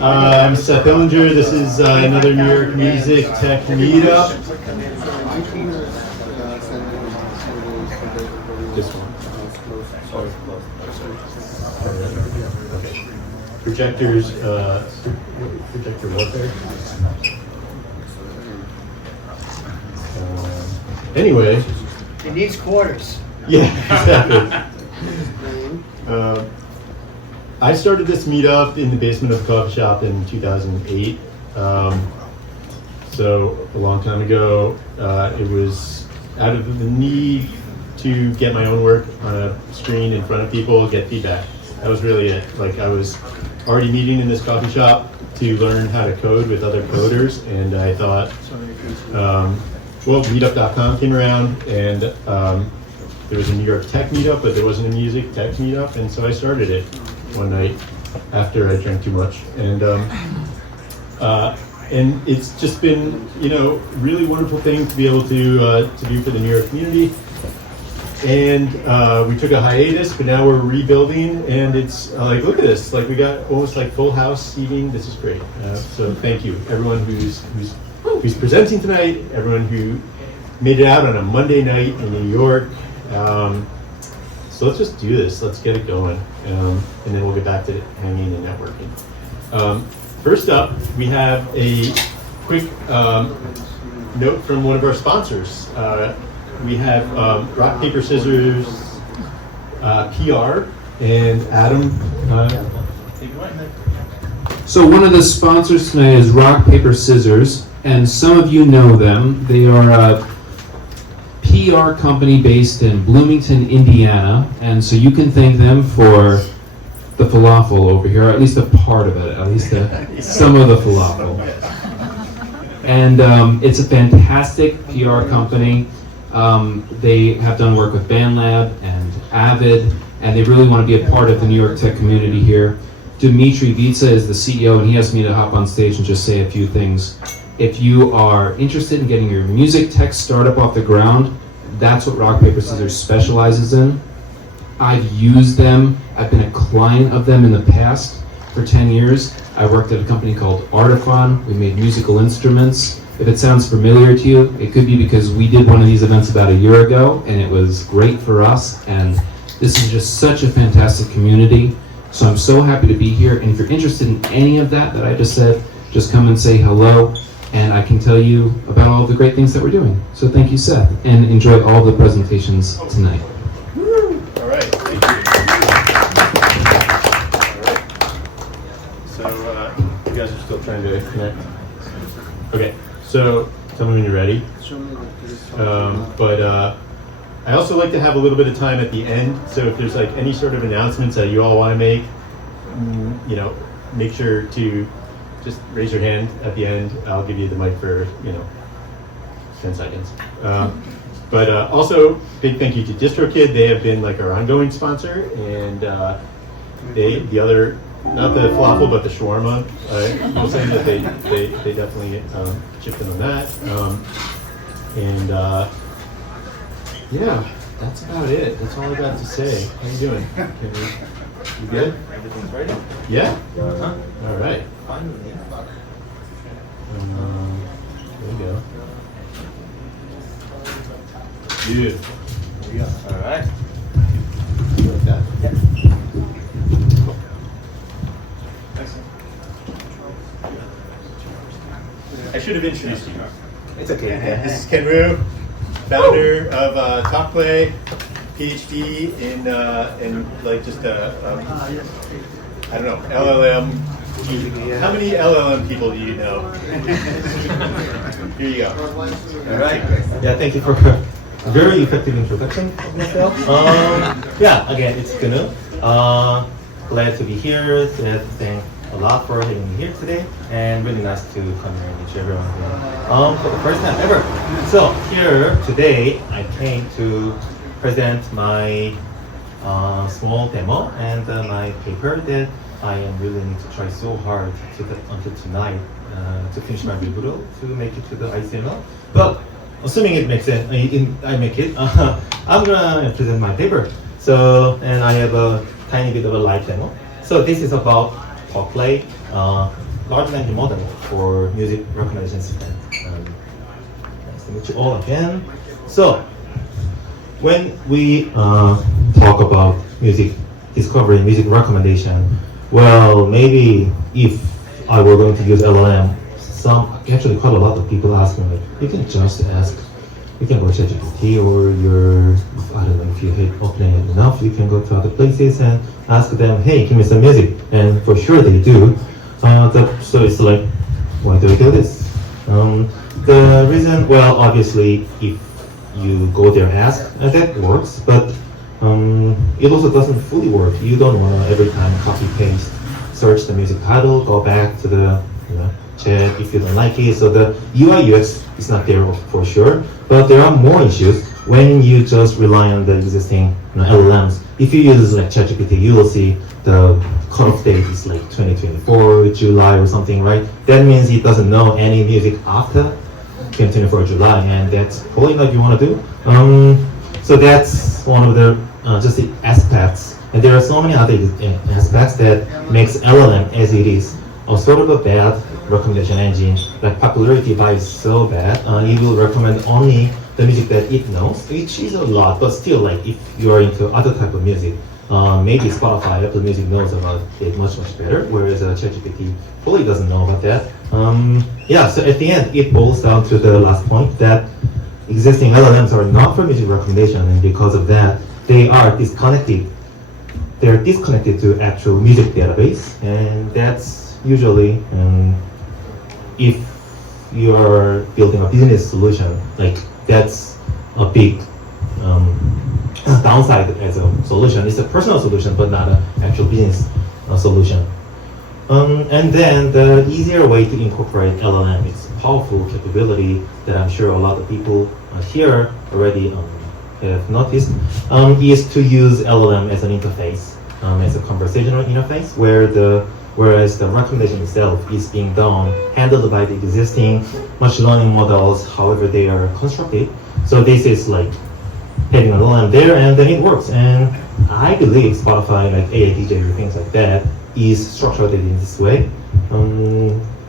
I'm Seth Billinger. This is another New York Music Tech Meetup. This one. Okay. Projectors. Projector what there? Anyway. It needs quarters. Yeah, exactly. I started this meetup in the basement of a coffee shop in 2008. So a long time ago, it was out of the need to get my own work on a screen in front of people, get feedback. That was really it. Like, I was already meeting in this coffee shop to learn how to code with other coders, and I thought, well, meetup.com came around, and there was a New York Tech Meetup, but there wasn't a Music Tech Meetup, and so I started it one night after I drank too much, and it's just been, you know, really wonderful thing to be able to do for the New York community. And we took a hiatus, but now we're rebuilding, and it's like, look at this, like we got almost like full house seating. This is great. So thank you, everyone who's presenting tonight, everyone who made it out on a Monday night in New York. So let's just do this. Let's get it going, and then we'll get back to hanging and networking. First up, we have a quick note from one of our sponsors. We have Rock, Paper, Scissors PR, and Adam. So one of the sponsors tonight is Rock, Paper, Scissors, and some of you know them. They are a PR company based in Bloomington, Indiana, and so you can thank them for the falafel over here, or at least a part of it, at least some of the falafel. And it's a fantastic PR company. They have done work with BandLab and Avid, and they really want to be a part of the New York Tech community here. Dimitri Vitsa is the CEO, and he asked me to hop on stage and just say a few things. If you are interested in getting your music tech startup off the ground, that's what Rock, Paper, Scissors specializes in. I've used them. I've been a client of them in the past for 10 years. I worked at a company called Artifon. We made musical instruments. If it sounds familiar to you, it could be because we did one of these events about a year ago, and it was great for us. And this is just such a fantastic community. So I'm so happy to be here. And if you're interested in any of that I just said, just come and say hello, and I can tell you about all the great things that we're doing. So thank you, Seth, and enjoy all the presentations tonight. All right, thank you. All right. So you guys are still trying to connect? Okay, so tell me when you're ready. But I also like to have a little bit of time at the end, so if there's like any sort of announcements that you all want to make, you know, make sure to just raise your hand at the end. I'll give you the mic for, 10 seconds. But also, big thank you to DistroKid. They have been like our ongoing sponsor, and the other, not the falafel, but the shawarma. I'll say that they definitely chipped in on that. Yeah, that's about it. That's all I got to say. How you doing? You good? Everything's ready? Yeah? Uh-huh. All right. Finally. There you go. Dude. There we go. All right. You like that? Yeah. I should have introduced you. It's okay. Yeah. This is Keunwoo, founder of Talkplay, PhD in like just I don't know, LLM. How many LLM people do you know? Here you go. All right. Yeah, thank you for a very effective introduction of myself. Yeah, again, it's Keunwoo. Glad to be here. Thank a lot for having me here today, and really nice to come here and meet everyone here for the first time ever. So here today, I came to present my small demo and my paper that I am really need to try so hard until tonight to finish my review to make it to the ICML. But assuming it makes it, I make it, I'm gonna present my paper. So, and I have a tiny bit of a live demo. So this is about Talkplay. large language model for music recommendation system. Nice to meet you all again. So, when we talk about music discovery, music recommendation, well, maybe if I were going to use LLM, actually quite a lot of people ask me, like, you can just ask, you can go to ChatGPT, or I don't know, if you hate opening it enough, you can go to other places and ask them, hey, give me some music, and for sure they do. So it's like, why do we do this? The reason, well, obviously, if you go there and ask, that works, but it also doesn't fully work. You don't want to every time copy paste, search the music title, go back to the chat if you don't like it. So the UI UX is not there for sure, but there are more issues when you just rely on the existing LLMs. If you use like ChatGPT, you will see the cutoff date is like 2024 July or something, right? That means it doesn't know any music after 2024 July, and that's probably not what you want to do. So that's one of the just the aspects, and there are so many other aspects that makes LLM as it is sort of a bad recommendation engine. Like popularity by is so bad, it will recommend only the music that it knows, which is a lot, but still, like if you are into other type of music, maybe Spotify, Apple Music knows about it much better, whereas ChatGPT probably doesn't know about that. Yeah, so at the end, it boils down to the last point that existing LLMs are not for music recommendation, and because of that, they are disconnected. They're disconnected to actual music database, and that's usually if you're building a business solution, like that's a big downside as a solution. It's a personal solution, but not an actual business solution. And then the easier way to incorporate LLM, its powerful capability that I'm sure a lot of people here already have noticed, is to use LLM as an interface, as a conversational interface, whereas the recommendation itself is being handled by the existing machine learning models, however they are constructed. So this is like having an LLM there, and then it works. And I believe Spotify, like AI DJ or things like that, is structured in this way.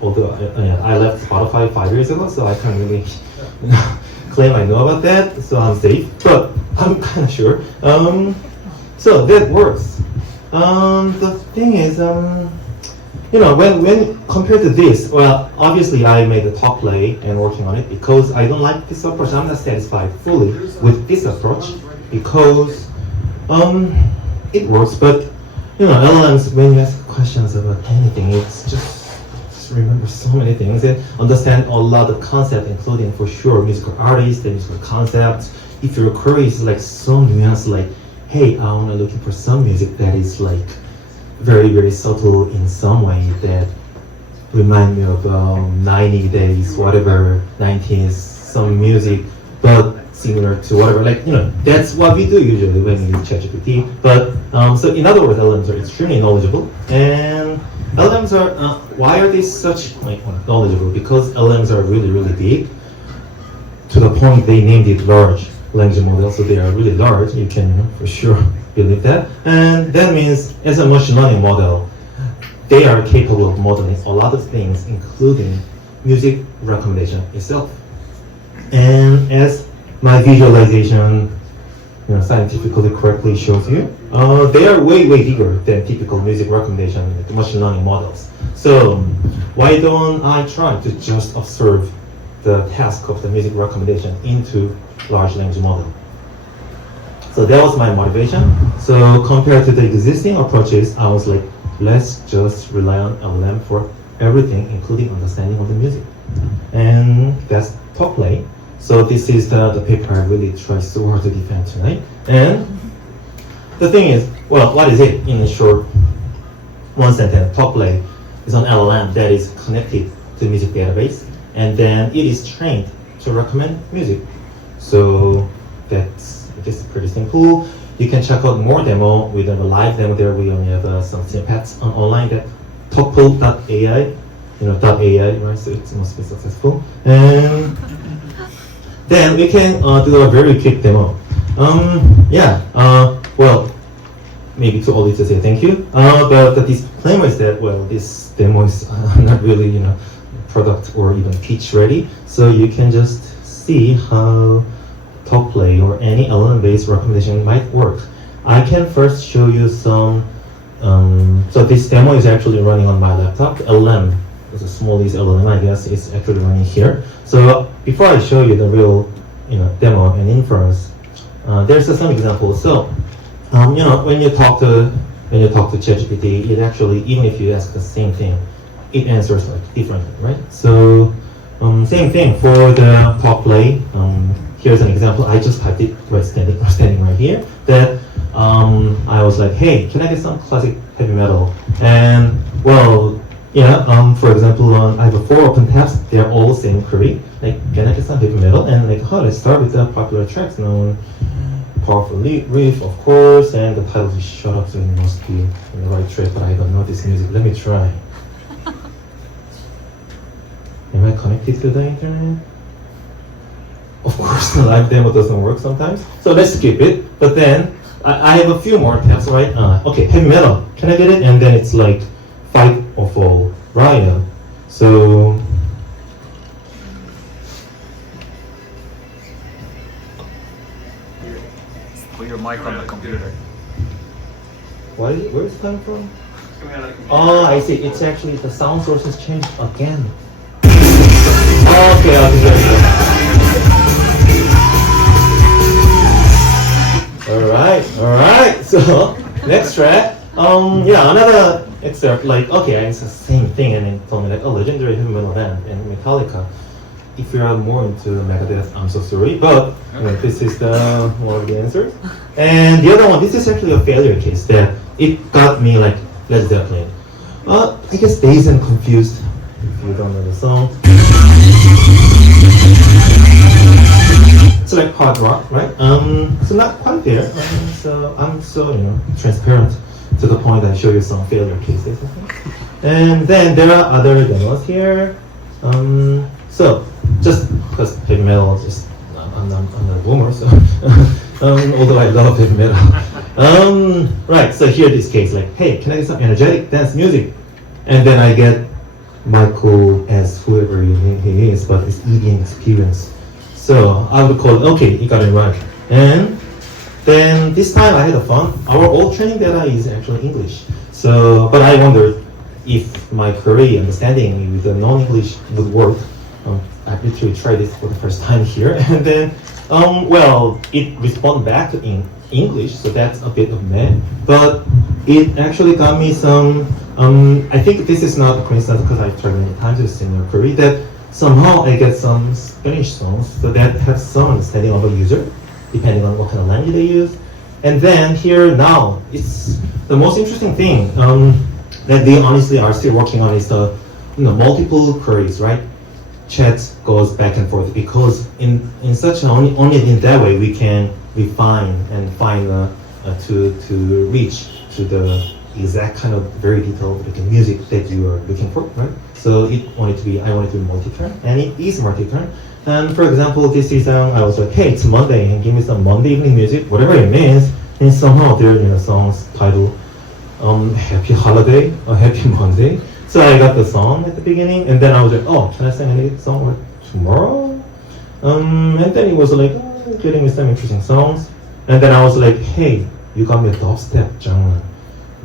Although I left Spotify 5 years ago, so I can't really claim I know about that, so I'm safe, but I'm kind of sure. So that works. The thing is, when compared to this, well, obviously I made the Talkplay and working on it because I don't like this approach. I'm not satisfied fully with this approach because it works, but LLMs, when you ask questions about anything, it's just remember so many things and understand a lot of concepts, including for sure musical artists and musical concepts. If your query is like so nuanced, like, hey, I'm looking for some music that is like very subtle in some way that remind me of 90 days, whatever, 90s, some music, but similar to whatever, like, that's what we do usually when we use ChatGPT. But, so in other words, LLMs are extremely knowledgeable, and LLMs are, why are they such knowledgeable? Because LLMs are really big, to the point they named it large language model, so they are really large, you can for sure believe that. And that means as a machine learning model, they are capable of modeling a lot of things, including music recommendation itself. And as my visualization scientifically correctly shows you, they are way bigger than typical music recommendation machine learning models. So why don't I try to just observe the task of the music recommendation into large language model? So that was my motivation. So compared to the existing approaches, I was like, let's just rely on LLM for everything, including understanding of the music. And that's Talkplay. So this is the paper I really try so hard to defend tonight. And the thing is, well, what is it in short? One sentence, Talkplay is an LLM that is connected to the music database, and then it is trained to recommend music. So that's just pretty simple. You can check out more demo. We have a live demo there. We only have some snippets online that talkplay.ai, .ai, right? So it must be successful. And then we can do a very quick demo. Well, maybe maybe too early to say thank you. But the disclaimer is that, well, this demo is not really, product or even pitch ready. So you can just see how Talkplay or any LLM-based recommendation might work. I can first show you some. So this demo is actually running on my laptop. LLM, it's the smallest LLM, I guess, is actually running here. So before I show you the real, demo and inference, there's some examples. So, when you talk to ChatGPT, it actually, even if you ask the same thing, it answers like differently, right? So, same thing for the Talkplay. Here's an example. I just typed it standing right here. That I was like, hey, can I get some classic heavy metal? And well, for example, I have 4 open tabs. They're all same query. Like, can I get some heavy metal? And like, let's start with the popular tracks. Powerful riff, of course, and the title is shut up, so it must be on the right track. But I don't know this music. Let me try. Am I connected to the internet? Of course, the live demo doesn't work sometimes. So let's skip it. But then I have a few more tabs, right? Okay, heavy metal. Can I get it? And then it's like Fight or Fall, Riot. So Put your mic on the computer. where is it coming from? Oh, I see. It's actually the sound source has changed again. Okay, Alright. So next track. Another excerpt. Like, okay, it's the same thing, and then told me like, legendary heavy metal band and Metallica. If you are more into Megadeth, I'm so sorry, but this is the one of the answers. And the other one, this is actually a failure case that it got me like Led Zeppelin. I guess Dazed and Confused, if you don't know the song. It's like hard rock, right? So not quite there. So I'm so transparent to the point that I show you some failure cases. And then there are other demos here. So just because heavy metal, I'm not a boomer, so although I love heavy metal. Right. So here this case, like, hey, can I get some energetic dance music? And then I get Michael as whoever he is, but it's EDM experience. So I would call it, okay, you got it right. And then this time I had a fun. Our old training data is actually English. So, but I wondered if my query understanding with the non-English would work. I literally tried this for the first time here. And then, it responded back to English, so that's a bit of meh. But it actually got me some, I think this is not a coincidence because I've tried many times with similar query, that somehow I get some Spanish songs so that have some understanding of a user, depending on what kind of language they use. And then here now, it's the most interesting thing that they honestly are still working on is the multiple queries, right? Chat goes back and forth because in such only in that way we can refine and find to reach to the exact kind of very detailed music that you are looking for, right? So I want it to be multi-turn, and it is multi-turn. And for example, this is I was like, hey, it's Monday, and give me some Monday evening music, whatever it means. And somehow there are songs titled Happy Holiday or Happy Monday. So I got the song at the beginning, and then I was like, oh, can I sing any song like tomorrow? And then it was like, getting me some interesting songs. And then I was like, hey, you got me a dubstep genre,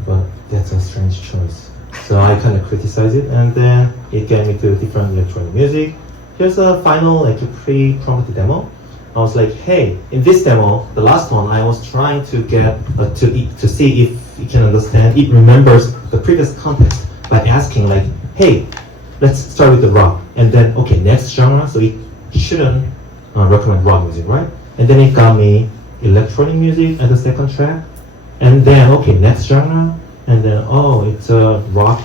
but that's a strange choice. So I kind of criticized it, and then it got me to different electronic music. Here's a final pre-prompted demo. I was like, hey, in this demo, the last one, I was trying to get to see if it can understand, it remembers the previous context by asking like, hey, let's start with the rock, and then okay, next genre. So it shouldn't recommend rock music, right? And then it got me electronic music at the second track, and then okay, next genre, and then it's rock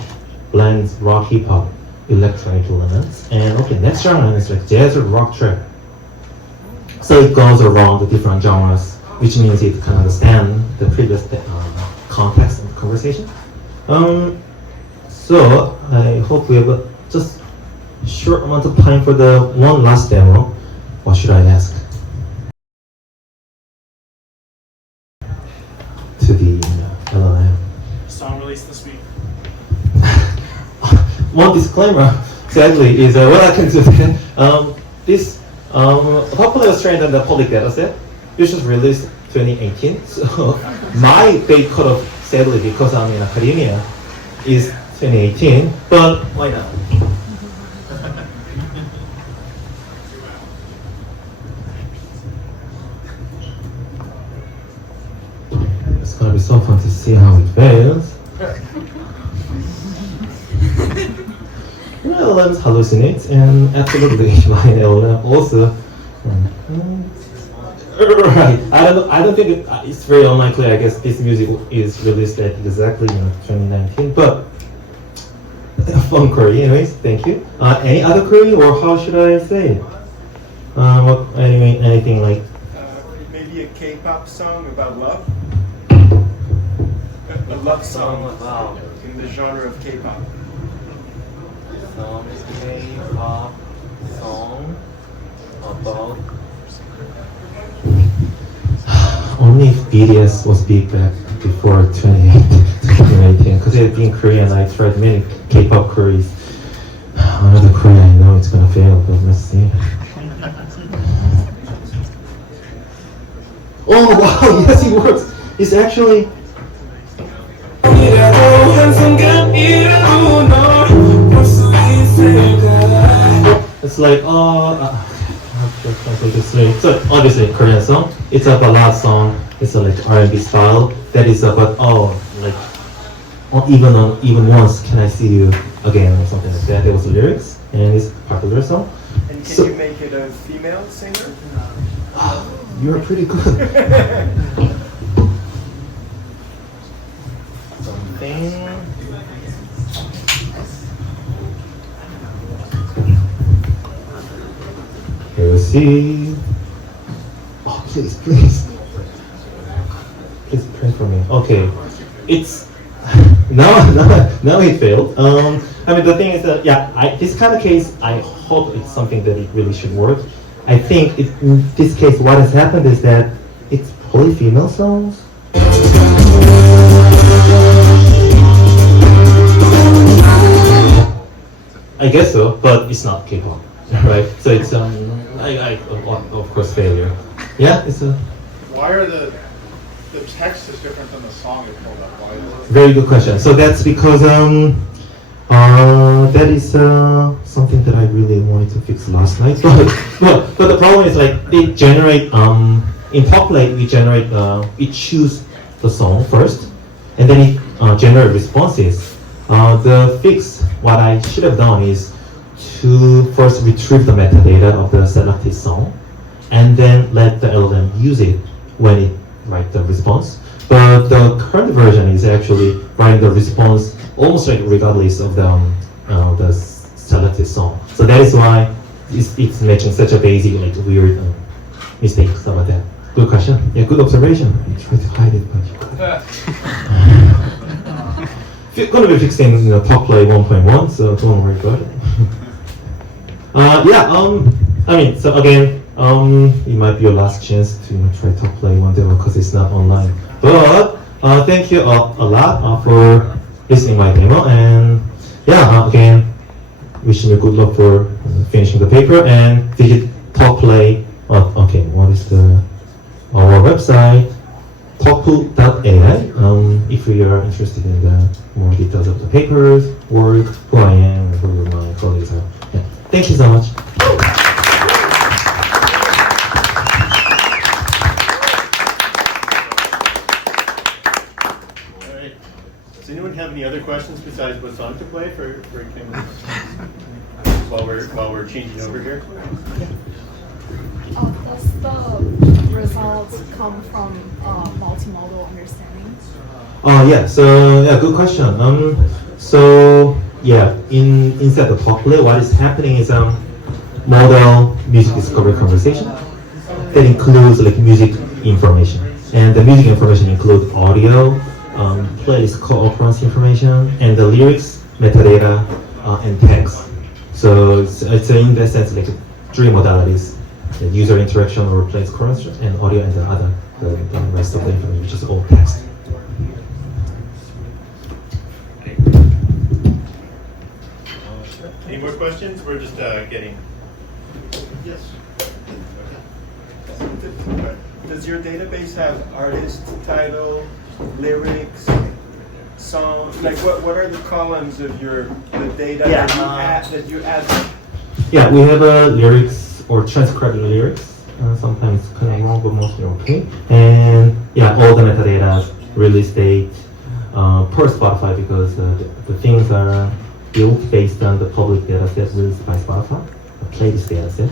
blends rock, hip hop, electronic elements, and okay, next genre is like jazz or rock track. So it goes around the different genres, which means it can understand the previous context of the conversation. So I hope we have just short amount of time for the one last demo. What should I ask? To the LLM. released this week. One disclaimer, exactly, is what I can do then. This Talkplay was trained on the public data set. This was released 2018. So my date cutoff, sadly, because I'm in academia, is 2018. But why not? It's gonna be so fun to see how it fails. LLMs hallucinate, and absolutely my LLM also. Right. I don't think it's very unlikely. I guess this music is released at exactly 2019. But fun query, anyways. Thank you. Any other query, or how should I say it? Anything like? Maybe a K-pop song about love. A love song in the genre of K-pop. Some K-pop song about. Only if BTS was big back before 2018, because it in Korean, I tried many K-pop queries. Another query, I know it's gonna fail, but let's see. Oh wow, yes it works. It's actually. It's like, so obviously Korean song. It's a ballad song. It's a like R&B style. That is about even once can I see you again or something like that. There was the lyrics and it's a popular song. And can you make it a female singer? You're pretty good. Something. Here we see. Oh, please, please. Please pray for me. Okay. It's now it failed. I mean the thing is that this kind of case I hope it's something that it really should work. I think in this case what has happened is that it's probably female songs. I guess so, but it's not K-pop, right? So it's of course failure. Yeah, it's a. Why are the text is different than the song it pulled up? Why is it? Very good question. So that's because that is something that I really wanted to fix last night. But the problem is like they generate in Talkplay we choose the song first, and then it generate responses. The fix, what I should have done is to first retrieve the metadata of the selected song, and then let the LLM use it when it writes the response. But the current version is actually writing the response almost like regardless of the selected song. So that is why it's making such a basic, like weird mistakes about that. Good question. Yeah, good observation. I tried to hide it, but you couldn't. Going to be fixing Talkplay 1.1, so don't worry about it. I mean, so again, it might be your last chance to try Talkplay one demo because it's not online. But thank you a lot for listening my demo, and again, wishing you good luck for finishing the paper and visit Talkplay. Okay, what is our website? Talkplay.ai. If you are interested in the more details of the papers, work, who I am, and who my colleagues are. Yeah. Thank you so much. All right. Does anyone have any other questions besides what song to play for Keunwoo? while we're changing over here? Does the results come from multimodal understanding? Good question. Inside the Talkplay, what is happening is model music discovery conversation that includes like music information, and the music information includes audio, playlist co-occurrence information, and the lyrics, metadata, and text. So it's in that sense like three modalities: the user interaction or place occurrence, and audio, and the rest of the information, which is all text. questions? We're just getting. Yes. Does your database have artist title, lyrics, song? Like what are the columns of the data Yeah, that you add? Yeah, we have lyrics or transcribed lyrics. Sometimes kind of wrong, but mostly okay. And yeah, all the metadata, release date, per Spotify because the things are built based on the public data set released by Spotify, the playlist data set.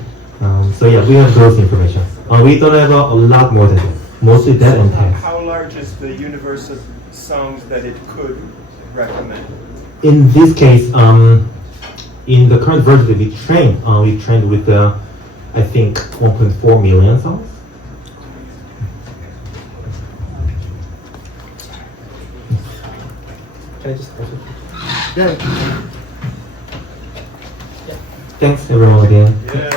So yeah, we have those information. We don't have a lot more than that. Mostly that and text. How large is the universe of songs that it could recommend? In this case, in the current version that we trained with I think 1.4 million songs. Can I just also? Yeah. Thanks everyone again. Yeah.